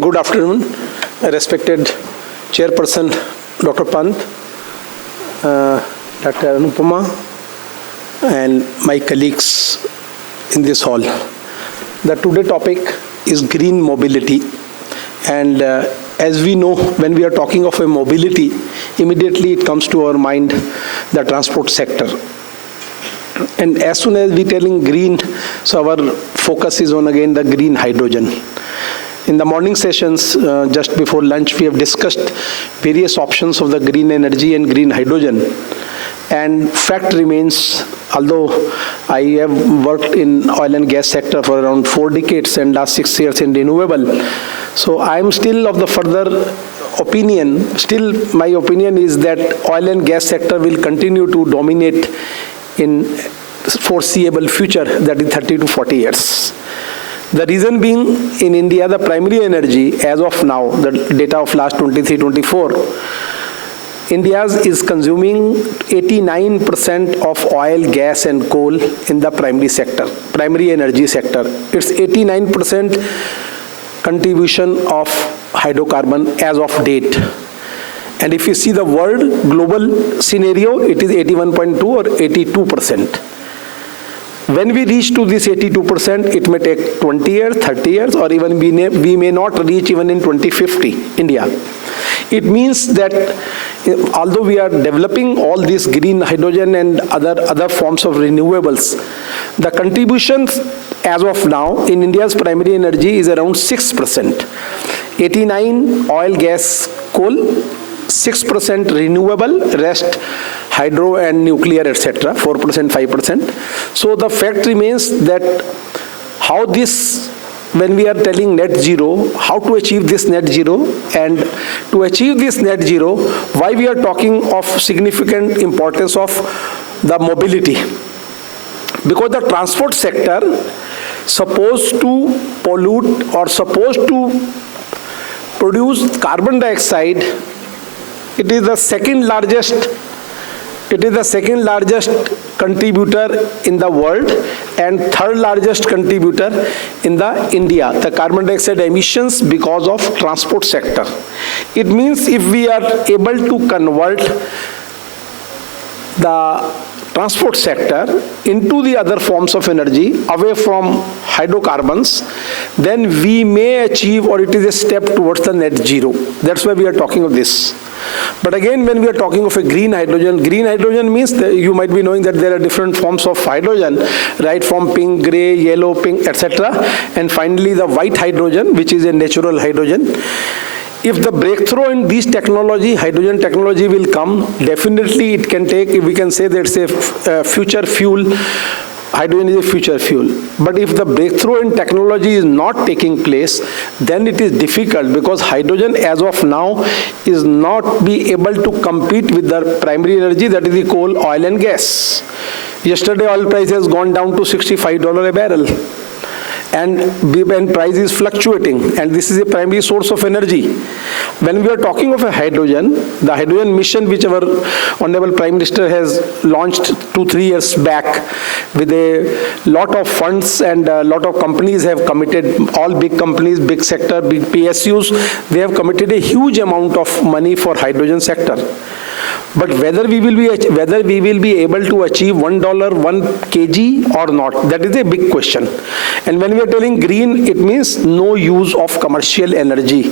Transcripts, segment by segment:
Good afternoon, respected Chairperson Dr. Pant, Dr. Anupama, and my colleagues in this hall. The today topic is green mobility, and as we know, when we are talking of a mobility, immediately it comes to our mind the transport sector. And as soon as we telling green, so our focus is on again the green hydrogen. In the morning sessions, just before lunch, we have discussed various options of the green energy and green hydrogen. And fact remains, although I have worked in oil and gas sector for around 4 decades and last 6 years in renewable, so I am still of the further opinion, still my opinion is that oil and gas sector will continue to dominate in foreseeable future, that is 30 to 40 years. The reason being, in India, the primary energy, as of now, the data of last 23-24, India is consuming 89% of oil, gas and coal in the primary sector, primary energy sector. It's 89% contribution of hydrocarbon as of date. And if you see the world global scenario, it is 81.2 or 82%. When we reach to this 82%, it may take 20 years, 30 years, or even we may not reach even in 2050, India. It means that although we are developing all this green hydrogen and other forms of renewables, the contributions as of now in India's primary energy is around 6%. 89 oil, gas, coal, 6% renewable, rest hydro and nuclear, etc., 4%, 5%. So the fact remains that how this, when we are telling net zero, how to achieve this net zero, and to achieve this net zero, why we are talking of significant importance of the mobility. Because the transport sector supposed to pollute or supposed to produce carbon dioxide. It is the second largest contributor in the world and third largest contributor in the India, the carbon dioxide emissions because of transport sector. It means if we are able to convert the transport sector into the other forms of energy away from hydrocarbons, then we may achieve, or it is a step towards the net zero. That's why we are talking of this. But again, when we are talking of a green hydrogen means that you might be knowing that there are different forms of hydrogen, right from pink, gray, yellow, pink, etc. And finally the white hydrogen, which is a natural hydrogen. If the breakthrough in this technology, hydrogen technology will come, definitely it can take, we can say that's a future fuel. Hydrogen is a future fuel. But if the breakthrough in technology is not taking place, then it is difficult, because hydrogen as of now is not be able to compete with the primary energy, that is the coal, oil and gas. Yesterday oil price has gone down to $65 a barrel. And price is fluctuating, and this is a primary source of energy. When we are talking of a hydrogen, the hydrogen mission which our Honorable Prime Minister has launched 2-3 years back with a lot of funds, and a lot of companies have committed, all big companies, big sector, big PSUs, they have committed a huge amount of money for hydrogen sector. But whether we will be able to achieve $1 1 kg or not, that is a big question. And when we are telling green, it means no use of commercial energy.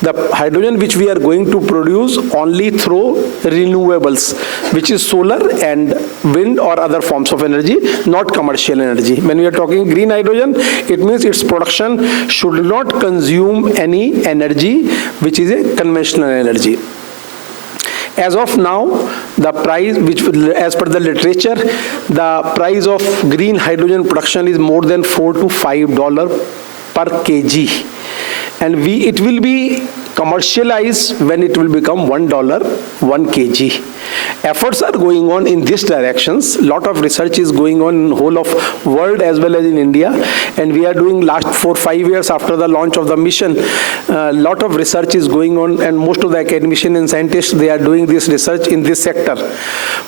The hydrogen which we are going to produce only through renewables, which is solar and wind or other forms of energy, not commercial energy. When we are talking green hydrogen, it means its production should not consume any energy which is a conventional energy. As of now, the price, which as per the literature, the price of green hydrogen production is more than $4 to $5 per kg. And it will be commercialized when it will become $1 1 kg. Efforts are going on in these directions. Lot of research is going on in whole of world as well as in India, and we are doing last 4-5 years after the launch of the mission. Lot of research is going on, and most of the academicians and scientists, they are doing this research in this sector.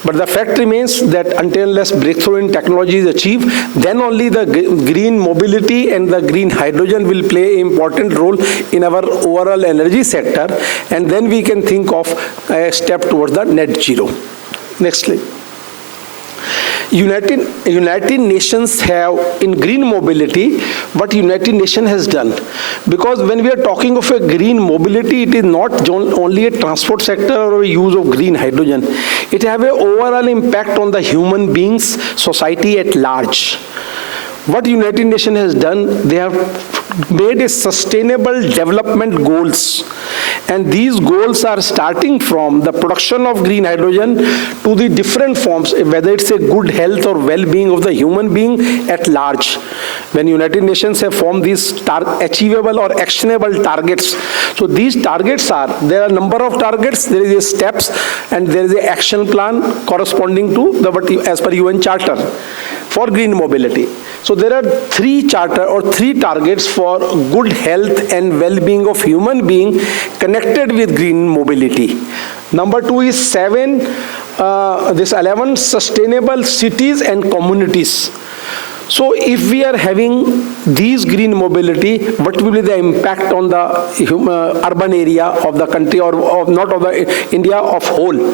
But the fact remains that until unless breakthrough in technology is achieved, then only the green mobility and the green hydrogen will play an important role in our overall energy sector, and then we can think of a step towards the net zero. Next slide. United Nations have in green mobility what United Nations has done, because when we are talking of a green mobility, it is not only a transport sector or a use of green hydrogen. It have an overall impact on the human beings, society at large. What United Nations has done, they have made a sustainable development goals, and these goals are starting from the production of green hydrogen to the different forms, whether it's a good health or well-being of the human being at large. When United Nations have formed these achievable or actionable targets, so these targets are, there are a number of targets, there is a steps, and there is an action plan corresponding to the as per UN Charter for green mobility. So there are three targets for good health and well-being of human being connected with green mobility. Number 2 is 11 sustainable cities and communities. So if we are having these green mobility, what will be the impact on the urban area of the country, or not of the India of whole?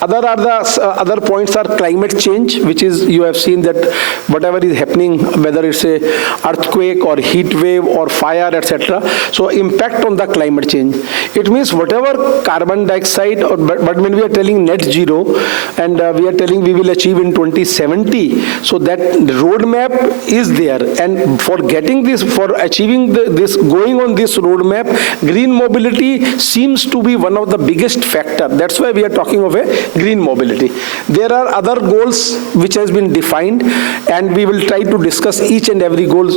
Other points are climate change, which is, you have seen that whatever is happening, whether it's a earthquake or heat wave or fire, etc. So impact on the climate change. It means whatever carbon dioxide, but when we are telling net zero, and we are telling we will achieve in 2070, so that roadmap is there, and for getting this, for achieving this, going on this roadmap, green mobility seems to be one of the biggest factor. That's why we are talking of a green mobility. There are other goals which has been defined, and we will try to discuss each and every goal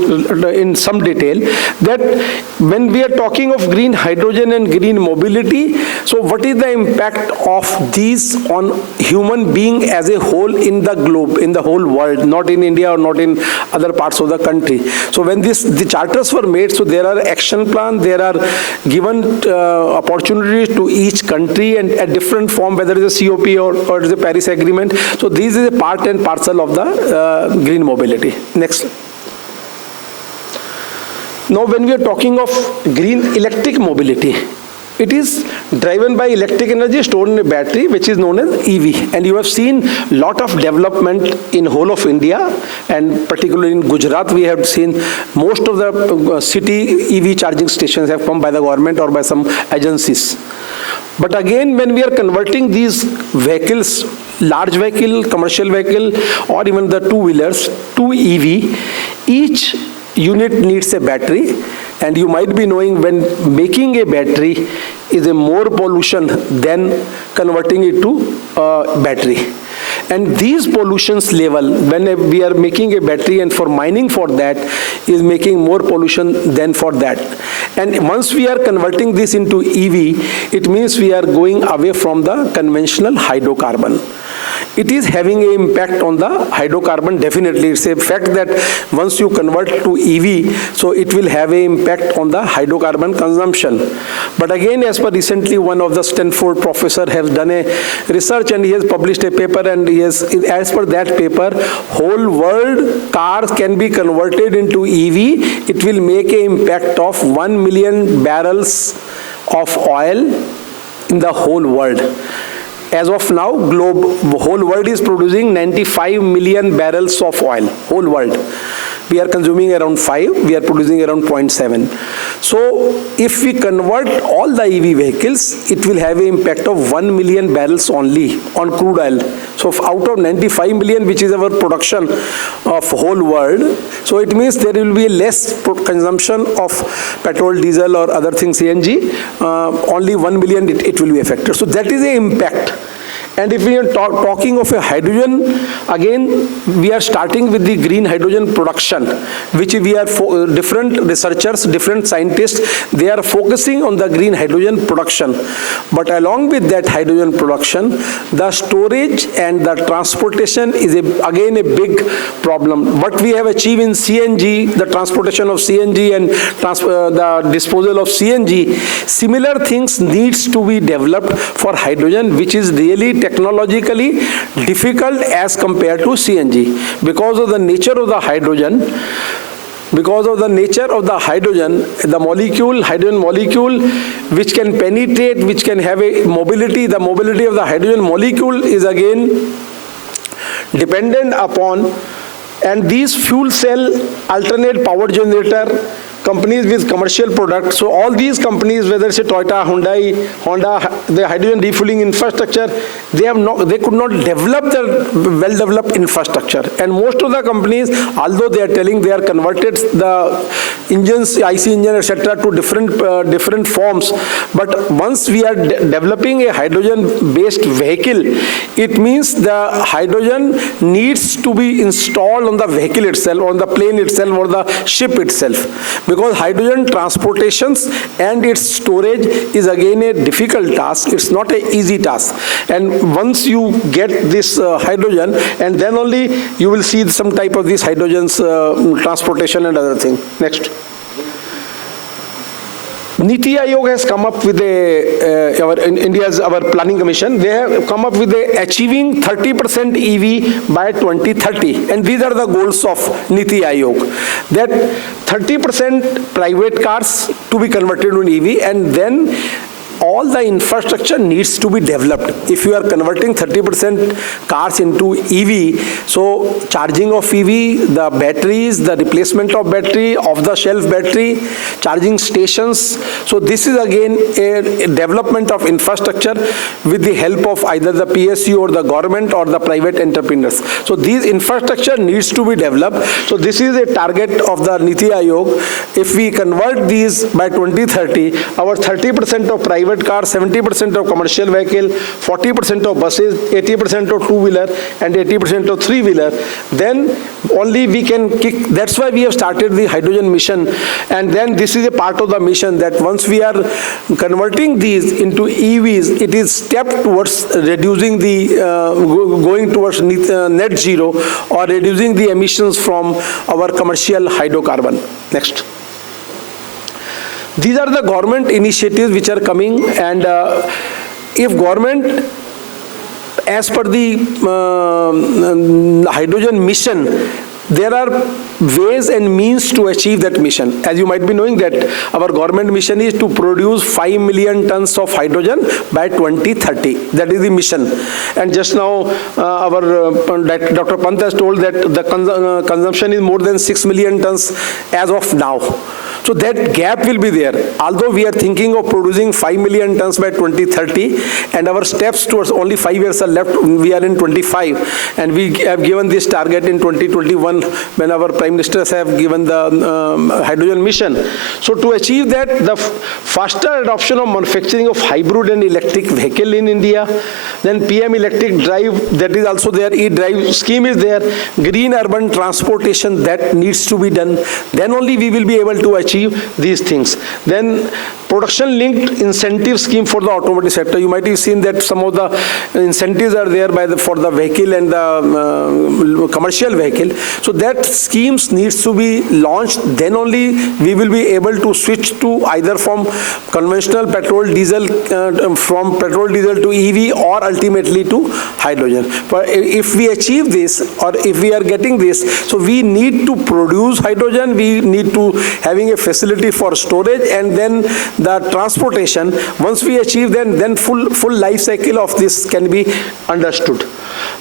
in some detail. That when we are talking of green hydrogen and green mobility, so what is the impact of these on human being as a whole in the globe, in the whole world, not in India or not in other parts of the country. So when the charters were made, so there are action plan, there are given opportunities to each country, and a different form, whether it is a COP or it is a Paris Agreement. So this is a part and parcel of the green mobility. Next. Now when we are talking of green electric mobility, it is driven by electric energy stored in a battery, which is known as EV. And you have seen lot of development in whole of India, and particularly in Gujarat, we have seen most of the city EV charging stations have come by the government or by some agencies. But again, when we are converting these vehicles, large vehicle, commercial vehicle, or even the two-wheelers to EV, each unit needs a battery. And you might be knowing, when making a battery is a more pollution than converting it to battery. And these pollutions level, when we are making a battery and for mining for that, is making more pollution than for that. And once we are converting this into EV, it means we are going away from the conventional hydrocarbon. It is having an impact on the hydrocarbon, definitely. It's a fact that once you convert to EV, so it will have an impact on the hydrocarbon consumption. But again, as per recently, one of the Stanford professor has done a research, and he has published a paper, and he has, as per that paper, whole world cars can be converted into EV. It will make an impact of 1 million barrels of oil in the whole world. As of now, whole world is producing 95 million barrels of oil, whole world. We are consuming around 5, we are producing around 0.7. So if we convert all the EV vehicles, it will have an impact of 1 million barrels only on crude oil. So out of 95 million, which is our production of whole world, so it means there will be less consumption of petrol, diesel, or other things, CNG. Only 1 million it will be affected. So that is the impact. And if we are talking of a hydrogen, again, we are starting with the green hydrogen production, which we are, different researchers, different scientists, they are focusing on the green hydrogen production. But along with that hydrogen production, the storage and the transportation is again a big problem. What we have achieved in CNG, the transportation of CNG and the disposal of CNG, similar things needs to be developed for hydrogen, which is really technologically difficult as compared to CNG. Because of the nature of the hydrogen, the molecule, hydrogen molecule, which can penetrate, which can have a mobility, the mobility of the hydrogen molecule is again dependent upon, and these fuel cell, alternate power generator, companies with commercial products. So all these companies, whether it's a Toyota, Hyundai, Honda, the hydrogen refueling infrastructure, they could not develop the well-developed infrastructure. And most of the companies, although they are telling they are converted the engines, IC engine, etc., to different forms, but once we are developing a hydrogen-based vehicle, it means the hydrogen needs to be installed on the vehicle itself, on the plane itself, or the ship itself. Because hydrogen transportations and its storage is again a difficult task. It's not an easy task. And once you get this hydrogen, and then only you will see some type of these hydrogens transportation and other thing. Next. Niti Aayog has come up with our planning commission. They have come up with achieving 30% EV by 2030, and these are the goals of Niti Aayog. That 30% private cars to be converted to EV, and then all the infrastructure needs to be developed. If you are converting 30% cars into EV, so charging of EV, the batteries, the replacement of battery, off-the-shelf battery, charging stations. So this is again a development of infrastructure with the help of either the PSU or the government or the private entrepreneurs. So these infrastructure needs to be developed. So this is a target of the Niti Aayog. If we convert these by 2030, our 30% of private cars, 70% of commercial vehicle, 40% of buses, 80% of two-wheeler, and 80% of three-wheeler, then only we can kick. That's why we have started the hydrogen mission. And then this is a part of the mission, that once we are converting these into EVs, it is step towards reducing the, going towards net zero, or reducing the emissions from our commercial hydrocarbon. Next. These are the government initiatives which are coming, and if government, as per the hydrogen mission, there are ways and means to achieve that mission. As you might be knowing that our government mission is to produce 5 million tons of hydrogen by 2030. That is the mission. And just now our Dr. Pant has told that the consumption is more than 6 million tons as of now. So that gap will be there. Although we are thinking of producing 5 million tons by 2030, and our steps towards only 5 years are left, we are in 25, and we have given this target in 2021 when our Prime Ministers have given the hydrogen mission. So to achieve that, the faster adoption of manufacturing of hybrid and electric vehicle in India, then PM electric drive, that is also there, e-drive scheme is there, green urban transportation, that needs to be done. Then only we will be able to achieve these things. Then production linked incentive scheme for the automotive sector. You might have seen that some of the incentives are there for the vehicle and the commercial vehicle. So that schemes needs to be launched. Then only we will be able to switch to either from conventional petrol diesel, from petrol diesel to EV, or ultimately to hydrogen. But if we achieve this, or if we are getting this, so we need to produce hydrogen, we need to having a facility for storage, and then the transportation. Once we achieve then full life cycle of this can be understood.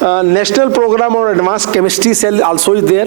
National Program on Advanced Chemistry Cell also is there,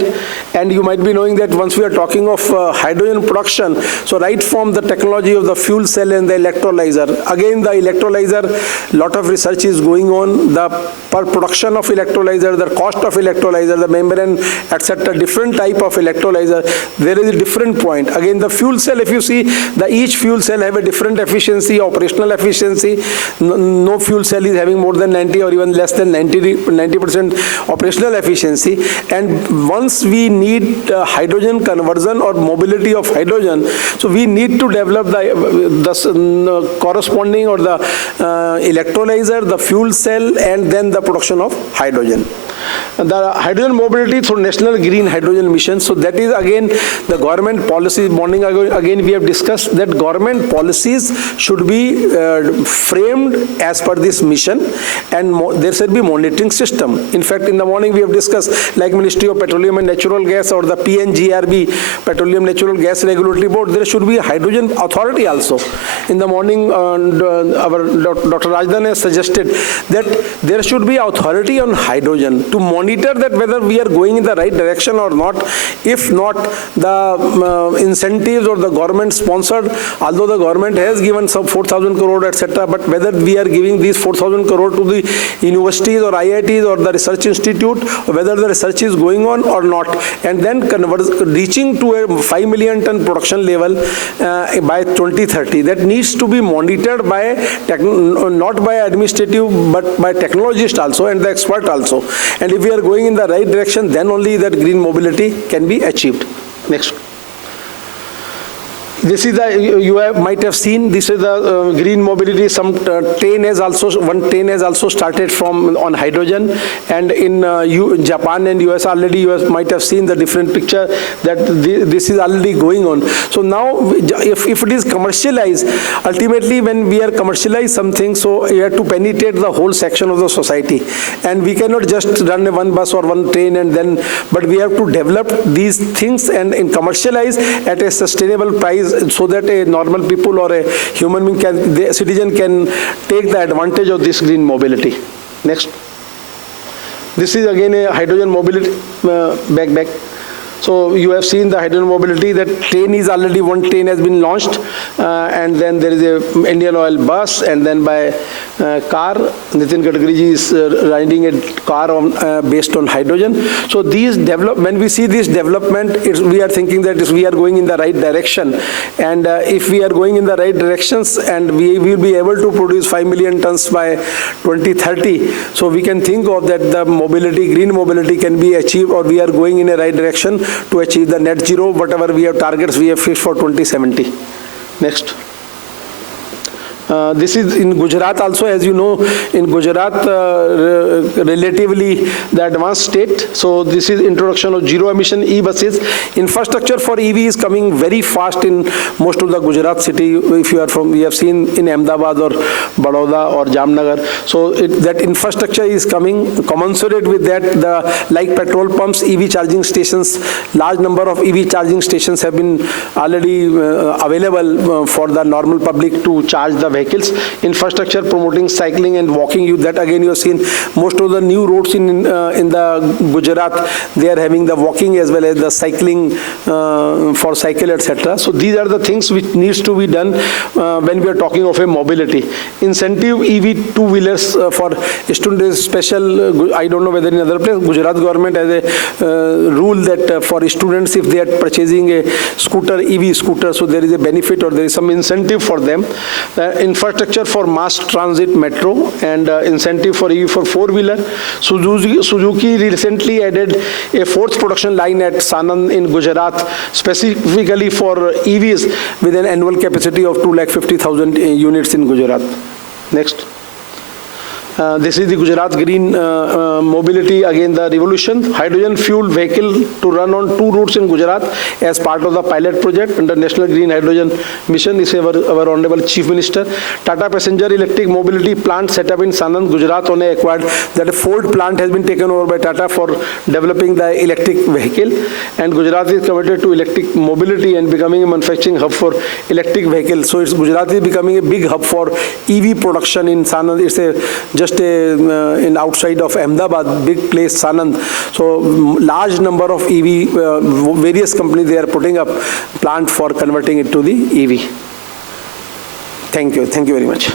and you might be knowing that once we are talking of hydrogen production, so right from the technology of the fuel cell and the electrolyzer, again the electrolyzer, lot of research is going on, the production of electrolyzer, the cost of electrolyzer, the membrane, etc., different type of electrolyzer, there is a different point. Again the fuel cell, if you see, each fuel cell have a different efficiency, operational efficiency. No fuel cell is having more than 90 or even less than 90% operational efficiency. And once we need hydrogen conversion or mobility of hydrogen, so we need to develop the corresponding or the electrolyzer, the fuel cell, and then the production of hydrogen. The hydrogen mobility through National Green Hydrogen Mission. So that is again the government policies. Morning again we have discussed that government policies should be framed as per this mission, and there should be monitoring system. In fact, in the morning we have discussed, like Ministry of Petroleum and Natural Gas or the PNGRB, Petroleum Natural Gas Regulatory Board, there should be a hydrogen authority also. In the morning, our Dr. Rajdan has suggested that there should be authority on hydrogen to monitor that whether we are going in the right direction or not. If not, the incentives or the government sponsored, although the government has given some 4,000 crore, etc., but whether we are giving these 4,000 crore to the universities or IITs or the research institute, whether the research is going on or not, and then reaching to a 5 million ton production level by 2030, that needs to be monitored by not by administrative but by technologists also and the expert also. And if we are going in the right direction, then only that green mobility can be achieved. Next. This is might have seen, this is the green mobility. One train has also started on hydrogen, and in Japan and US already you might have seen the different picture that this is already going on. So now if it is commercialized, ultimately when we are commercialized something, so you have to penetrate the whole section of the society, and we cannot just run one bus or one train and then, but we have to develop these things and commercialize at a sustainable price, so that a normal people or a human being the citizen can take the advantage of this green mobility. Next. This is again a hydrogen mobility, back. So you have seen the hydrogen mobility, that one train has been launched, and then there is a Indian Oil bus, and then by car, Nitin Gadkari ji is riding a car based on hydrogen. So when we see this development, we are thinking that we are going in the right direction, and if we are going in the right directions and we will be able to produce 5 million tons by 2030, so we can think of that the green mobility can be achieved, or we are going in a right direction to achieve the net zero, whatever targets we have fixed for 2070. Next. This is in Gujarat also, as you know, in Gujarat, relatively the advanced state. So this is introduction of zero emission e-buses. Infrastructure for EV is coming very fast in most of the Gujarat city. If you are from, we have seen in Ahmedabad or Baroda or Jamnagar. So that infrastructure is coming. Commensurate with that, like petrol pumps, EV charging stations, large number of EV charging stations have been already available for the normal public to charge the vehicles. Infrastructure promoting cycling and walking, that again you have seen most of the new roads in the Gujarat, they are having the walking as well as the cycling for cycle, etc. So these are the things which needs to be done when we are talking of a mobility. Incentive EV two-wheelers for students, special, I don't know whether in other place, Gujarat government has a rule that for students, if they are purchasing a scooter, EV scooter, so there is a benefit or there is some incentive for them. Infrastructure for mass transit metro, and incentive for EV for four-wheeler. Suzuki recently added a 4th production line at Sanand in Gujarat, specifically for EVs with an annual capacity of 250,000 units in Gujarat. Next. This is the Gujarat green mobility, again the revolution. Hydrogen fuel vehicle to run on 2 routes in Gujarat as part of the pilot project under National Green Hydrogen Mission. This is our Honorable Chief Minister. Tata Passenger Electric Mobility Plant set up in Sanand, Gujarat on a acquired, that a Ford plant has been taken over by Tata for developing the electric vehicle. And Gujarat is committed to electric mobility and becoming a manufacturing hub for electric vehicles. So Gujarat is becoming a big hub for EV production in Sanand. It's just in outside of Ahmedabad, big place, Sanand. So large number of EV, various companies, they are putting up plant for converting it to the EV. Thank you very much.